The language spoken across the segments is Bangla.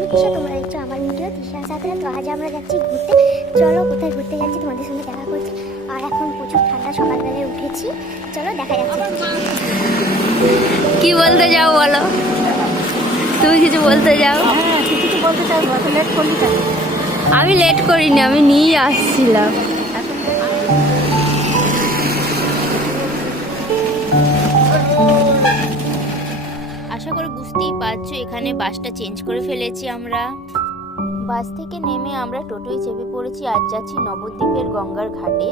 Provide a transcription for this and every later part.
হচ্ছে তোমরা দেখছ আমার ভিডিও তৃষা সাথে। তো আজ আমরা যাচ্ছি ঘুরতে। চলো কোথায় ঘুরতে যাচ্ছি তোমাদের সঙ্গে দেখা করছি। আর এখন প্রচুর ঠান্ডা সকালবেলায় উঠেছি। চলো দেখা যাচ্ছে। কি বলতে যাও বলো? তুমি কিছু বলতে যাও হ্যাঁ কিছু বলতে চাই লেট করলি আমি লেট করিনি আমি নিয়ে আসছিলাম। আশা করি বুঝতেই পারছ, এখানে বাসটা চেঞ্জ করে ফেলেছি আমরা। বাস থেকে নেমে আমরা টোটোয় চেপে পড়েছি আর যাচ্ছি নবদ্বীপের গঙ্গার ঘাটে।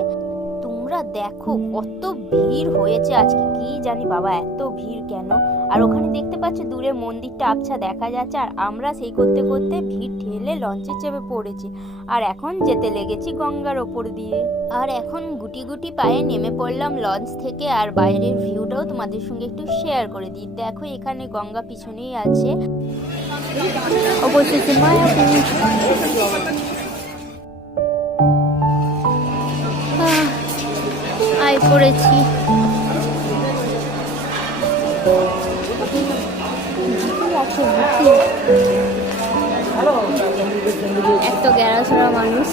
তোমরা দেখো কত ভিড় হয়েছে আজকে। কি জানি বাবা, এত ভিড় কেন? আর ওখানে দেখতে পাচ্ছ দূরে মন্দিরটা আবছা দেখা যাচ্ছে, আর আমরা সেই করতে করতে ভিড় ঠেলে লঞ্চে চেপে পড়েছি। আর এখন যেতে লেগেছি গঙ্গার ওপর দিয়ে। আর এখন গুটি গুটি পায়ে নেমে পড়লাম লঞ্চ থেকে, আর বাইরের ভিউটাও তোমাদের সঙ্গে একটু শেয়ার করে দিই। দেখো এখানে গঙ্গা পিছনেই আছে। অবশেষে মায়াপুর। আয় পড়েছি এত গ্যারাছড়া মানুষ।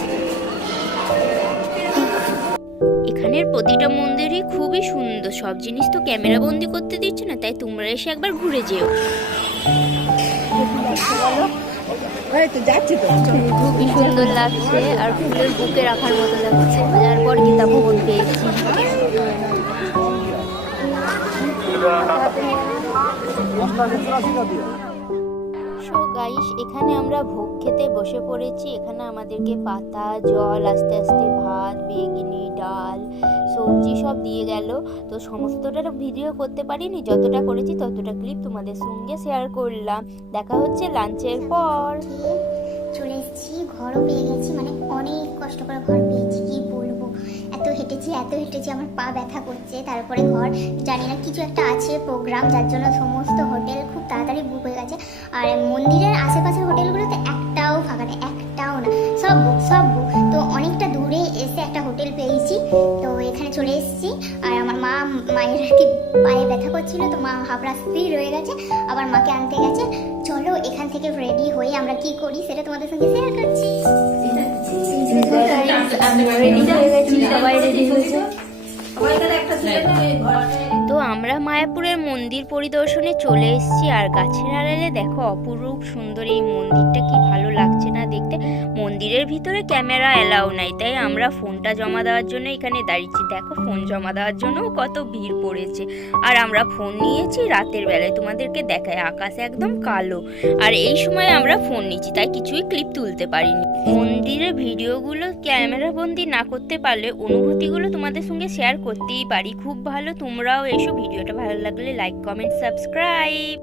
এখানের প্রতিটা মন্দিরই খুবই সুন্দর। সব জিনিস তো ক্যামেরা বন্দি করতে দিচ্ছে না, তাই তোমরা এসে একবার ঘুরে যেও। খুবই সুন্দর লাগছে আর ফুলের বুকে রাখার মতো লাগছে। বোঝার পর গীতা ভবন পেয়েছি। সো এখানে আমরা ভোগ খেতে বসে পড়েছি। এখানে আমাদেরকে পাতা, জল, আস্তে আস্তে ভাত সবজি সব দিয়ে গেল। তো সমস্তটা ভিডিও করতে পারিনি। যতটা করেছি ততটা ক্লিপ তোমাদের সঙ্গে শেয়ার করলাম। দেখা হচ্ছে লাঞ্চের পর। চলে এসেছি, ঘরও পেয়ে গেছি মানে অনেক কষ্ট করে ঘর পেয়েছি, কি বলব? এত হেঁটেছি এত হেঁটেছি, আমার পা ব্যথা করছে, তারপরে ঘর। জানি না, কিছু একটা আছে প্রোগ্রাম যার জন্য সমস্ত হোটেল খুব তাড়াতাড়ি বুক হয়ে গেছে। আর মন্দিরের আশেপাশের হোটেলগুলোতে চলে এসেছি। আর আমার মা, মায়ের কি পায়ে ব্যথা করছিল, তো মা হাবড়া স্থির রয়ে গেছে, আবার মাকে আনতে গেছে। চলো, এখান থেকে রেডি হয়ে আমরা কি করি সেটা তোমাদের সঙ্গে শেয়ার করছি। তো আমরা মায়াপুরের মন্দির পরিদর্শনে চলে এসেছি, আর গাছের আড়ালে দেখো অপরূপ সুন্দর এই মন্দিরটা কি ভালো দেখতে মন্দিরের ভিতরে ক্যামেরা এলাও নাই, তাই আমরা ফোনটা জমা দেওয়ার জন্য এখানে দাঁড়িয়েছি। দেখো, ফোন জমা দেওয়ার জন্য কত ভিড় পড়েছে। আর আমরা ফোন নিয়েছি রাতের বেলায়, তোমাদেরকে দেখায়, আকাশ একদম কালো। আর এই সময় আমরা ফোন নিচ্ছি তাই কিছুই ক্লিপ তুলতে পারিনি। মন্দিরের ভিডিওগুলো ক্যামেরা বন্দি না করতে পারলে অনুভূতিগুলো তোমাদের সঙ্গে শেয়ার করতেই পারি। খুব ভালো, তোমরাও এসো, ভিডিওটা ভালো লাগলে লাইক কমেন্ট সাবস্ক্রাইব